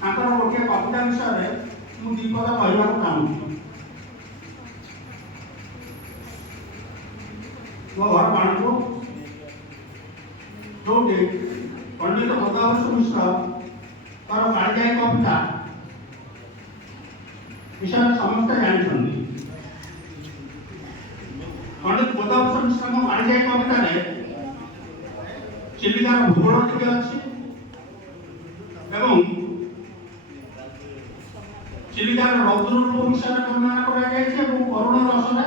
ତାଙ୍କର ଗୋଟିଏ କବିତା ବିଷୟରେ ମୁଁ ଦୁଇ ପଦ କହିବାକୁ ଚାହୁଁଛି। ମୋ ଘର ବାଣପୁର, ଯୋଉଠି ପଣ୍ଡିତ ଭଗବତ ମିଶ୍ରଙ୍କର କାଳିଜାଇ କବିତା ବିଷୟରେ ସମସ୍ତେ ଜାଣିଛନ୍ତି। ପଣ୍ଡିତ ଭଗବତ ମିଶ୍ରଙ୍କ କାଳିଜାଇ କବିତାରେ ଚିଲିକାର ଭୂଗୋଳ ଟିକେ ଅଛି ଏବଂ ଚିଲିକାର ରୌଦ୍ର ରୂପ ବିଷୟରେ ବର୍ଣ୍ଣନା କରାଯାଇଛି ଏବଂ କରୁଣ ରସରେ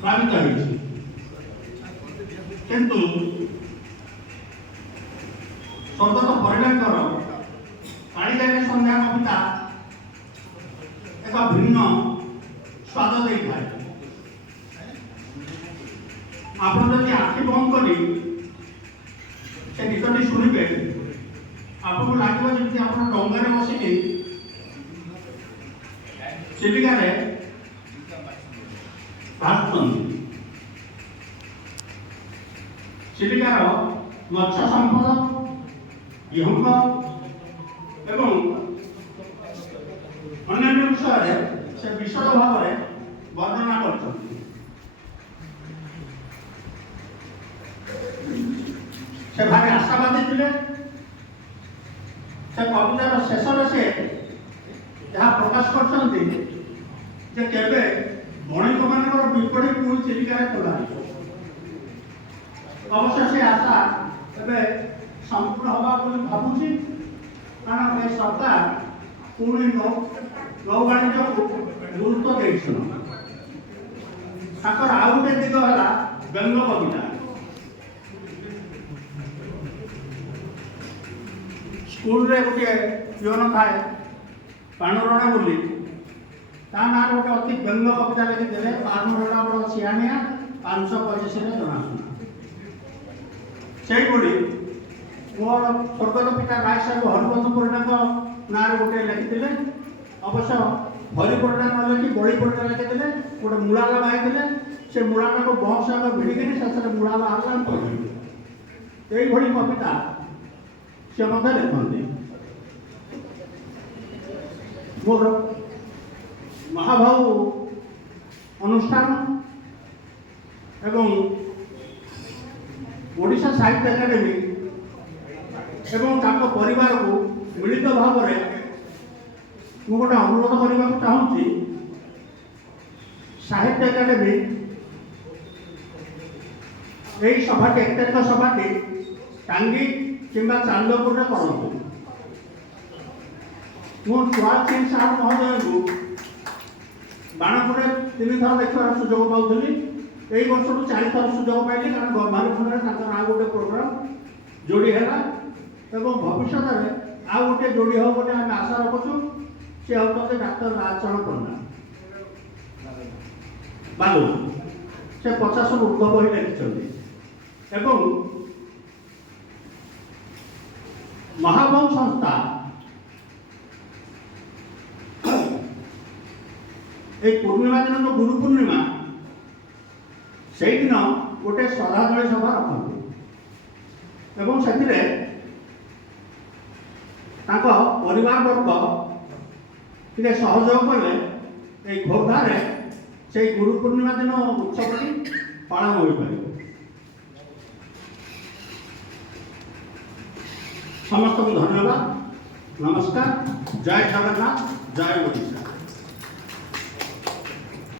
ପ୍ଲାବିତ ହୋଇଛି। କିନ୍ତୁ ସ୍ୱର୍ଗତ ପରିଡ଼ାଙ୍କର କାଳିଜାଇ ସନ୍ଧ୍ୟା କବିତା ଏକ ଭିନ୍ନ ସ୍ୱାଦ ଦେଇଥାଏ। ଆପଣ ଯଦି ଆଖି ବନ୍ଦ କରି ସେ ଗୀତଟି ଶୁଣିବେ ଆପଣଙ୍କୁ ଲାଗିବ ଯେମିତି ଆପଣ ଡଙ୍ଗାରେ ବସିକି ଚିଲିକାରେ ଭାସୁଛନ୍ତି। ଚିଲିକାର ମତ୍ସ୍ୟ ସମ୍ପଦ, ବିହଙ୍ଗ ଏବଂ ଅନ୍ୟାନ୍ୟ ବିଷୟରେ ସେ ବିଶଦ ଭାବରେ ବର୍ଣ୍ଣନା କରିଛନ୍ତି। ସେ ଭାରି ଆଶାବାଦୀ ଥିଲେ। ସେ କବିତାର ଶେଷରେ ସେ ଯାହା ପ୍ରକାଶ କରିଛନ୍ତି ଯେ କେବେ ବଣିକମାନଙ୍କର ବିପଣି ପୁଣି ଚିଲିକାରେ ଖୋଲାଯିବ। ଅବଶ୍ୟ ସେ ଆଶା ଏବେ ସମ୍ପୂର୍ଣ୍ଣ ହେବା ବୋଲି ଭାବୁଛି, କାରଣ ଏ ସରକାର ପୁଣି ନୌ ବାଣିଜ୍ୟକୁ ଗୁରୁତ୍ୱ ଦେଇଛନ୍ତି। ତାଙ୍କର ଆଉ ଗୋଟେ ଦିଗ ହେଲା ବ୍ୟଙ୍ଗ କବିତା। ସ୍କୁଲରେ ଗୋଟିଏ ପିଅନ ଥାଏ ପାଣରଣା ବୋଲି, ତା ନାଁରେ ଗୋଟେ ଅତି ବ୍ୟଙ୍ଗ କବିତା ଲେଖିଦେଲେ, ପାଣରଣା ବଡ଼ ସିଆଣିଆ 525ରେ ଜଣାଶୁଣା। ସେଇଭଳି ମୋର ସ୍ୱର୍ଗତ ପିତା ରାୟ ସାହେବ ହରିବନ୍ଧୁ ପରିଡ଼ାଙ୍କ ନାଁରେ ଗୋଟେ ଲେଖିଥିଲେ। ଅବଶ୍ୟ ହରି ପରିଡ଼ା ନ ଲେଖି ବଳି ପରିଡ଼ା ଲେଖିଥିଲେ। ଗୋଟେ ମୂଳାଲା ବାହାରିଥିଲେ, ସେ ମୂଳାଟାକୁ ବଂଶ ଆଗ ଭିଡ଼ିକିରି ଶେଷରେ ମୂଳା ବାହାରିଲା କହିଲେ। ଏଇଭଳି କବିତା ସେ ମଧ୍ୟ ଲେଖନ୍ତି। ମୋର ମହାବାହୁ ଅନୁଷ୍ଠାନ ଏବଂ ଓଡ଼ିଶା ସାହିତ୍ୟ ଏକାଡେମୀ ଏବଂ ତାଙ୍କ ପରିବାରକୁ ମିଳିତ ଭାବରେ ମୁଁ ଗୋଟେ ଅନୁରୋଧ କରିବାକୁ ଚାହୁଁଛି। ସାହିତ୍ୟ ଏକାଡେମୀ ଏହି ସଭାଟି 1 ତାରିଖ ସଭାଟି ଟାଙ୍ଗୀ କିମ୍ବା ଚାନ୍ଦପୁରରେ କରନ୍ତୁ। ମୁଁ ସୁଭାଷ ସିଂ ସାର୍ ମହୋଦୟଙ୍କୁ ବାଣପୁରରେ 3 ଥର ଦେଖିବାର ସୁଯୋଗ ପାଉଥିଲି। ଏଇ ବର୍ଷଠୁ 4 ଥର ସୁଯୋଗ ପାଇଲି, କାରଣ ଗର୍ଭାରଖଣ୍ଡରେ ତାଙ୍କର ଆଉ ଗୋଟେ ପ୍ରୋଗ୍ରାମ ଯୋଡ଼ି ହେଲା ଏବଂ ଭବିଷ୍ୟତରେ ଆଉ ଗୋଟିଏ ଯୋଡ଼ି ହେବ ବୋଲି ଆମେ ଆଶା ରଖୁଛୁ। ସେ ହେଉଛନ୍ତି ଡାକ୍ତର ରାଜଚରଣ ପଣ୍ଡା ବାଲୁ। ସେ 50ରୁ ଉର୍ଦ୍ଧ୍ୱ ବହି ଲେଖିଛନ୍ତି ଏବଂ ମହାବାହୁ ସଂସ୍ଥା এই ପୂର୍ଣ୍ଣିମା ଦିନ ତ ଗୁରୁ ପୂର୍ଣ୍ଣିମା, ସେଇଦିନ ଗୋଟେ ଶ୍ରଦ୍ଧାଞ୍ଜଳି ସଭା ରଖନ୍ତି ଏବଂ ସେଥିରେ ତାଙ୍କ ପରିବାର ବର୍ଗ ଟିକେ ସହଯୋଗ କଲେ এই ଖୋର୍ଦ୍ଧାରେ ସେଇ ଗୁରୁ ପୂର୍ଣ୍ଣିମା ଦିନ ଉତ୍ସବଟି ପାଳନ ହୋଇପାରିବ। ସମସ୍ତଙ୍କୁ ଧନ୍ୟବାଦ, ନମସ୍କାର, ଜୟ ଜଗନ୍ନାଥ, ଜୟ ଓଡ଼ିଶା।